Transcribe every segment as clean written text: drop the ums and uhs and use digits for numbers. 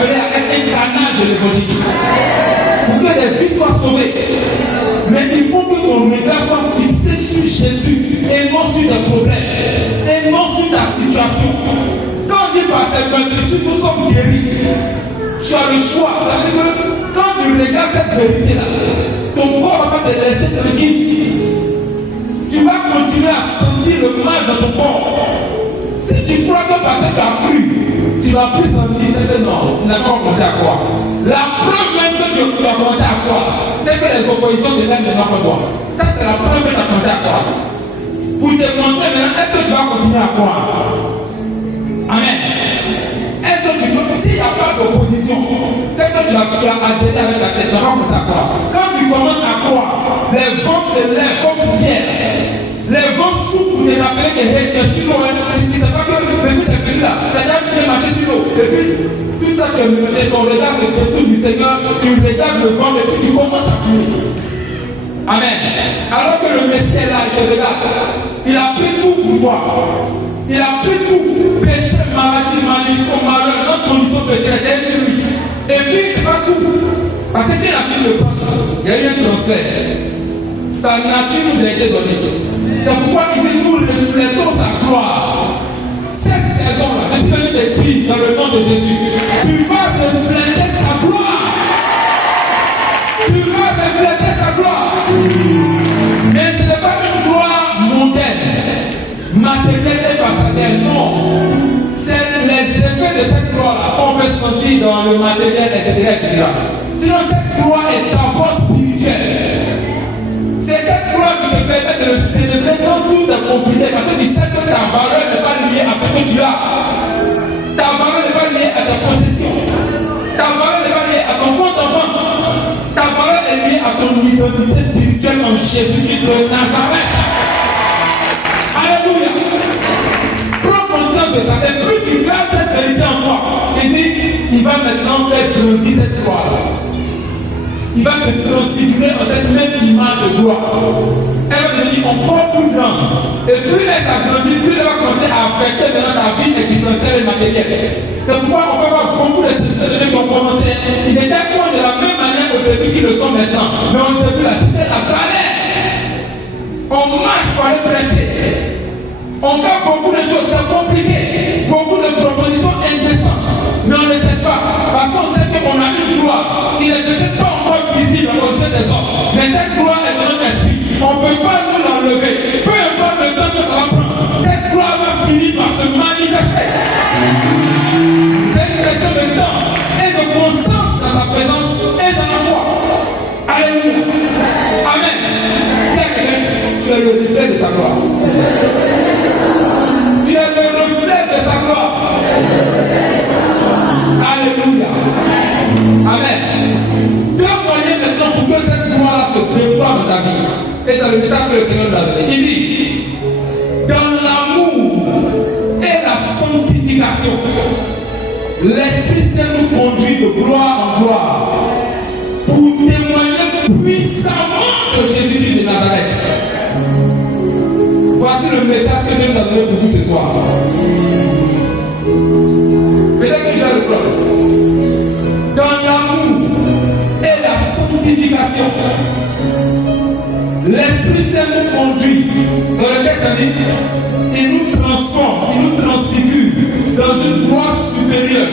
appelé à être un canal de l'évangile. Pour que les vies soient sauvées. Mais il faut que ton regard soit fixé sur Jésus et non sur des problèmes. Et non sur ta situation. Quand on dit par cette blessure, nous sommes guéris. Tu as le choix. Ça veut dire que quand tu regardes cette vérité-là, ton corps ne va pas te laisser tranquille. Tu vas continuer à sentir le mal dans ton corps. Si tu crois que parce que tu as cru, tu vas plus sentir, c'est que non, tu n'as pas commencé à croire. La preuve même que tu as commencé à croire, c'est que les oppositions se lèvent maintenant pour toi. Ça, c'est la preuve que tu as commencé à croire. Pour te montrer maintenant, est-ce que tu vas continuer à croire? Amen. Est-ce que tu peux, s'il n'y a pas d'opposition, c'est que tu as adhéré avec la tête, tu vas commencer à croire. Quand tu commences à croire, les vents se lèvent comme une pierre. Les vents souffrent pour te rappeler que hey, tu es sur l'eau. Tu ne sais pas que depuis tes petits là, tu as déjà marché sur l'eau. Et puis, tout ça, tu es ton regard se détourne du Seigneur, tu regardes le vent et puis tu commences à courir. Amen. Alors que le Messie est là, il te regarde. Il a pris tout pour toi. Il a pris tout. Péché, maladie, malédiction, malheur, notre condition péchée, c'est sur lui. Et puis, c'est pas tout. Parce qu'il a pu le prendre. Il y a eu un transfert. Sa nature nous a été donnée. C'est pourquoi il dit nous reflétons sa gloire. Cette saison-là, je suis venu te dire dans le nom de Jésus, tu vas refléter sa gloire. Tu vas refléter sa gloire. Mais ce n'est pas une gloire mondaine, matérielle et passagère, non. C'est les effets de cette gloire-là qu'on peut sentir dans le matériel, etc. Sinon, cette gloire est d'abord spirituelle. C'est cette gloire qui te permet de le célébrer quand tout est compliqué. Parce que tu sais que ta valeur n'est pas liée à ce que tu as. Ta valeur n'est pas liée à ta possession. Ta valeur n'est pas liée à ton compte en banque. Ta valeur est liée à ton identité spirituelle en Jésus-Christ de Nazareth. Alléluia. Prends conscience de ça. Et plus tu gardes cette vérité en toi, il va maintenant faire grandir cette gloire-là. Il va te transfigurer en cette même image de gloire. Elle va devenir encore plus grande. Et plus elle s'agrandit, plus elle va commencer à affecter dans ta vie existentielle et matérielle. C'est pourquoi on peut voir beaucoup de gens qui ont commencé. Ils étaient quoi de la même manière au début qu'ils le sont maintenant. Mais au début, là, c'était la galère. On marche pour aller prêcher. On fait beaucoup de choses, c'est compliqué. Beaucoup de propositions indécentes. Mais on ne sait pas. Parce qu'on sait qu'on a une gloire qui n'est peut-être pas encore visible aux yeux des hommes. Mais cette gloire est dans notre esprit. On ne peut pas nous l'enlever. Peu importe le temps que ça va prendre. Cette gloire va finir par se manifester. C'est une question de temps et de constance dans sa présence et dans la foi. Alléluia. Amen. Tu es le reflet de sa gloire. Tu es le reflet de sa gloire. Alléluia. Amen. Deux moyens maintenant pour que cette gloire se déploie dans ta vie. Et c'est le message que le Seigneur nous a donné. Il dit, dans l'amour et la sanctification, l'Esprit Saint nous conduit de gloire en gloire pour témoigner puissamment de Jésus-Christ de Nazareth. Voici le message que Dieu nous a donné pour vous ce soir. Peut-être que j'ai le plan. Dans l'amour et la sanctification, l'Esprit Saint nous conduit. Dans le texte, ça dit, il nous transforme, il nous transfigure dans une gloire supérieure.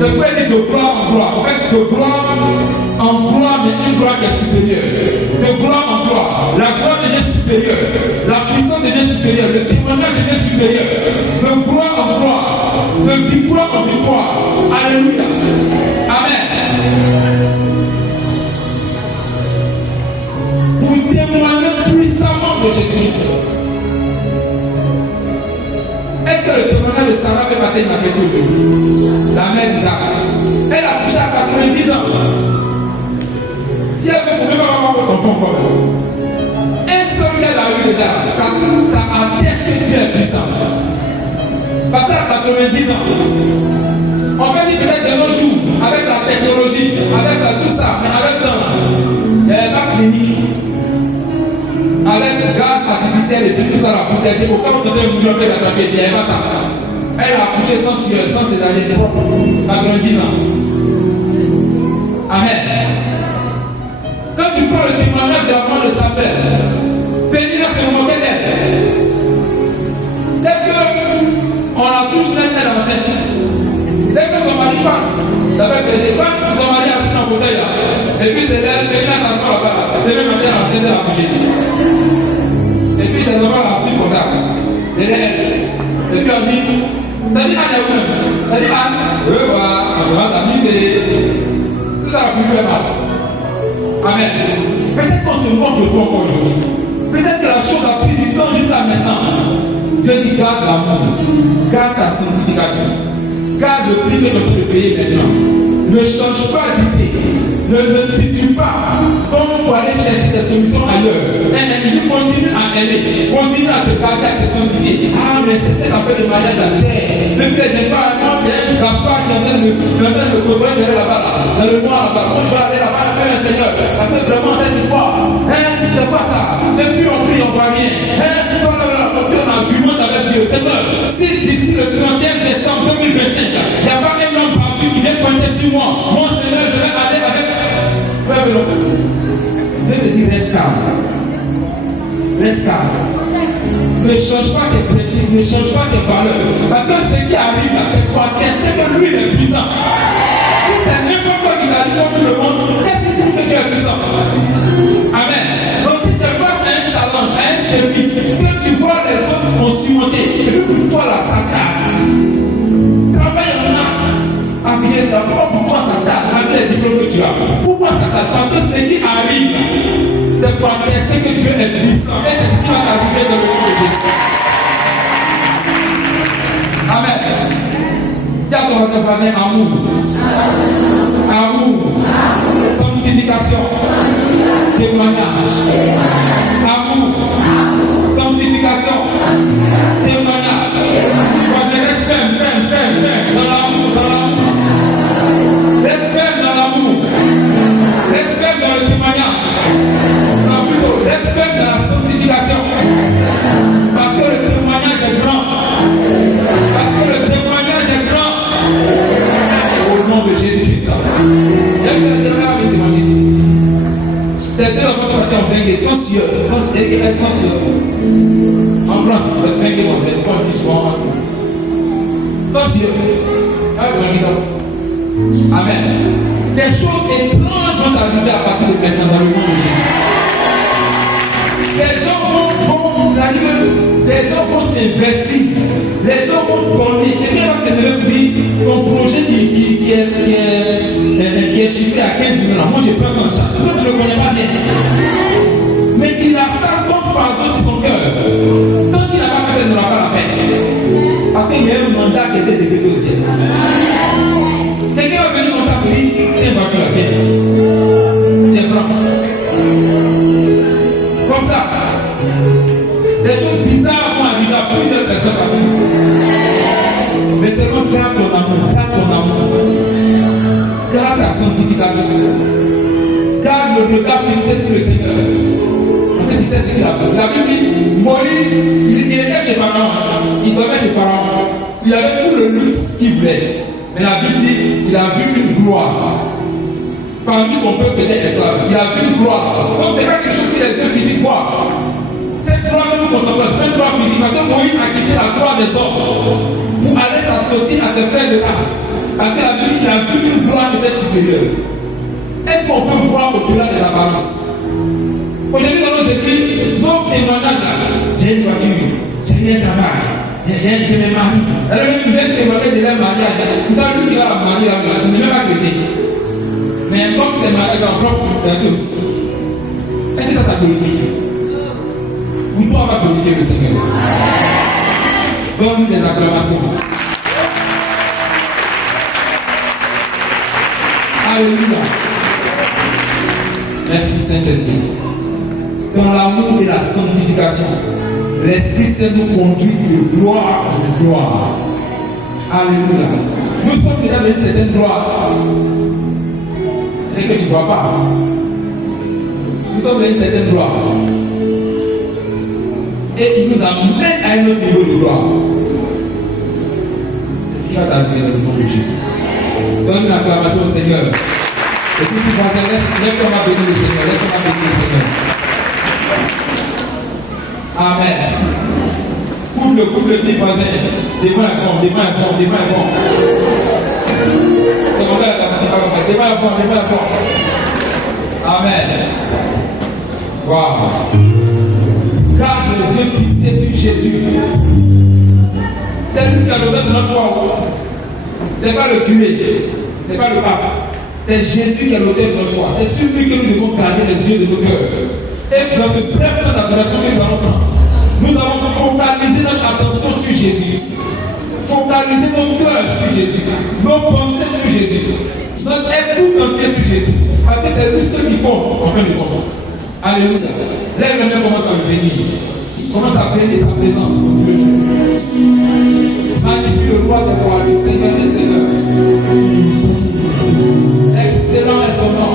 C'est pourquoi il dit de gloire en gloire. En fait, de gloire en gloire, mais une gloire qui est supérieure. De gloire en gloire. La gloire devient supérieure. La puissance devient supérieure. Le témoignage devient supérieur. De gloire en gloire. De victoire en victoire. Alléluia. Amen. Pour témoigner puissamment de Jésus-Christ. Est-ce que le témoignage de Sarah fait passer une question aujourd'hui? La mère d'Isaac. Elle a couché à 90 ans. Si elle ne pouvait pas avoir votre enfant comme elle, un seul qu'elle a eu déjà, ça atteste que Dieu est puissant. Parce qu'à 90 ans, on peut dire peut-être de nos jours, avec la technologie, avec tout ça, mais avec il n'y avait pas clinique. Avec le gaz artificiel et tout ça, là, pour t'aider, au cas où tu devais mourir, elle a pas ça. Elle a accouché sans sueur, sans ses années propres, à 90 ans. Amen. Quand tu prends le témoignage de la mort de sa mère, Pénina se moquait d'elle. Dès qu'on la touche, elle est enceinte. Dès que son mari passe, d'abord que j'ai pas son mari assis dans le fauteuil là. Et puis c'est elle, Pénina s'assoit là-bas là. Demain matin, elle est enceinte, elle a couché. Et puis ses enfants la suivent comme ça. Derrière elle. Et puis on dit, t'as dit Anne est où même? T'as dit Anne? Oui, voilà, on va s'amuser. Tout ça va plus faire mal. Amen. Peut-être qu'on se moque de toi encore aujourd'hui. Peut-être que la chose a pris du temps jusqu'à maintenant. Dieu dit garde l'amour, garde ta sanctification, garde le prix que tu peux payer maintenant. Ne change pas d'idée, ne titube pas comme pour aller chercher des solutions ailleurs. Il continue à aimer, continue à te garder, à te sanctifier. Ah, mais c'était la fête de mariage à Dieu. Ne plaisez pas à moi, bien, Gaspard qui est en train de me couvrir là-bas, dans le noir là-bas. Moi, je vais aller là-bas avec le Seigneur. Parce que vraiment, cette histoire, c'est pas ça. Depuis on prie, on voit rien. On argumente avec Dieu. Seigneur, si d'ici le 31 décembre 2025, il n'y a pas un homme partout qui vient pointer sur moi, mon Seigneur, je vais aller avec. Dieu te dit reste calme. Reste calme. Ne change pas tes principes, ne change pas tes valeurs. Parce que ce qui arrive là, c'est pour attester que lui il est puissant. Si c'est n'importe quoi qui t'arrive dans tout le monde, qu'est-ce qui prouve que tu es puissant? Amen. Donc si tu passes à un challenge, à un défi, que tu vois les autres ont surmonté, et puis pour toi là, ça tarde. Travaille en a. Appuyer ça. Pourquoi ça tarde? Avec les diplômes que tu as. Pourquoi ça tarde? Parce que ce qui arrive, c'est pour attester que Dieu est puissant. Et c'est ce qui va t'arriver dans le nom de Jésus. Amen. Dis à ton voisin amour. Amour. Sanctification. Témoignage. Amour. Sanctification. Témoignage. Voisin, reste ferme. Dans l'amour. Reste ferme dans l'amour. Reste ferme dans le témoignage. Reste ferme dans la sanctification. Parce que le témoignage est grand. Au nom de Jésus-Christ. C'est deux enfants qui ont été sans sueur. En France, c'est bien qu'on fait souvent. Sans sueur. Ça va être Amen. Des choses étranges vont arriver à partir de maintenant dans le nom de Jésus. Les gens vont s'investir. Les gens vont donner. Quelqu'un va se lever pour dire ton projet qui est chiffré à 15 millions. Moi, je prends en charge. Moi, je ne le connais pas bien. Mais il a ça comme fardeau sur son cœur. Tant qu'il n'a pas fait, il n'aura pas la peine. Parce qu'il y a un mandat qui était décrété au ciel. Quelqu'un va venir comme ça pour dire tiens, voiture, tiens, prends. Comme ça. Des choses bizarres vont arriver à plusieurs personnes à vous. Mais seulement garde ton amour. Garde la sanctification. Garde le regard fixé sur le Seigneur. Parce que tu sais ce qu'il a fait. La Bible dit, Moïse, il était chez Pharaon. Il dormait chez Pharaon. Il avait tout le luxe qu'il voulait. Mais la Bible dit, il a vu une gloire. Parmi son peuple qui était esclave. Il a vu une gloire. Donc c'est pas quelque chose que les yeux physiques voient. Cette gloire que nous contemplons, c'est une gloire physique. Parce que Moïse a quitté la gloire des hommes pour aller s'associer à ses frères de race. Parce que la Bible dit qu'il a vu une gloire qui était supérieure. Est-ce qu'on peut voir au-delà des apparences? Aujourd'hui, dans nos églises, nos témoignages là, j'ai une voiture, j'ai un travail, j'ai mes maris. Alors, même tu viens témoigner de leur mariage, tu as vu qu'il va la marier là, il n'est même pas chrétien. Mais comme c'est mariage, on prend pour se danser aussi. Est-ce que ça t'a glorifié? Oui, toi, on va glorifier le Seigneur. Donne-nous des acclamations. Alléluia. Merci Saint-Esprit. Dans l'amour et la sanctification, l'Esprit Saint nous conduit de gloire en gloire. Alléluia. Nous sommes déjà dans une certaine gloire. Et que tu ne vois pas. Nous sommes dans une certaine gloire. Et il nous amène à un autre niveau de gloire. C'est ce qui va t'arriver dans le nom de Jésus. Donne une acclamation au Seigneur. Et puis tu vas dire, lève-toi, on va bénir le Seigneur, lève-toi, on va bénir le Seigneur. Amen. Coupe le petit voisin. Devant la pompe, devant la pompe, devant la pompe. C'est comme ça la pompe, devant la pompe, devant la pompe. Amen. Wow. Garde les yeux fixés sur Jésus. C'est lui qui a l'honneur de notre foi. C'est pas le curé, c'est pas le pape. C'est Jésus qui a l'auteur de notre foi. C'est sur lui que nous devons garder les yeux de nos cœurs. Et dans ce bref temps d'adoration que nous allons prendre, nous allons focaliser notre attention sur Jésus. Focaliser nos cœurs sur Jésus. Nos pensées sur Jésus. Notre être tout entier sur Jésus. Parce que c'est lui seul qui compte en fin de compte. Alléluia. Lève le main, commence à le bénir. Commence à bénir sa présence. Magnifie le roi des rois, le Seigneur des seigneurs. Excellent est son nom.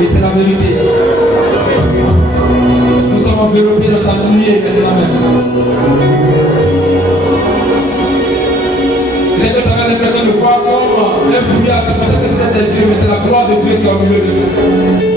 Et c'est la vérité. Nous sommes enveloppés dans sa nuée maintenant même. Les deux travailleurs des personnes le voient comme un brouillard qui passe à travers des yeux, mais c'est la gloire de Dieu qui est au milieu de nous.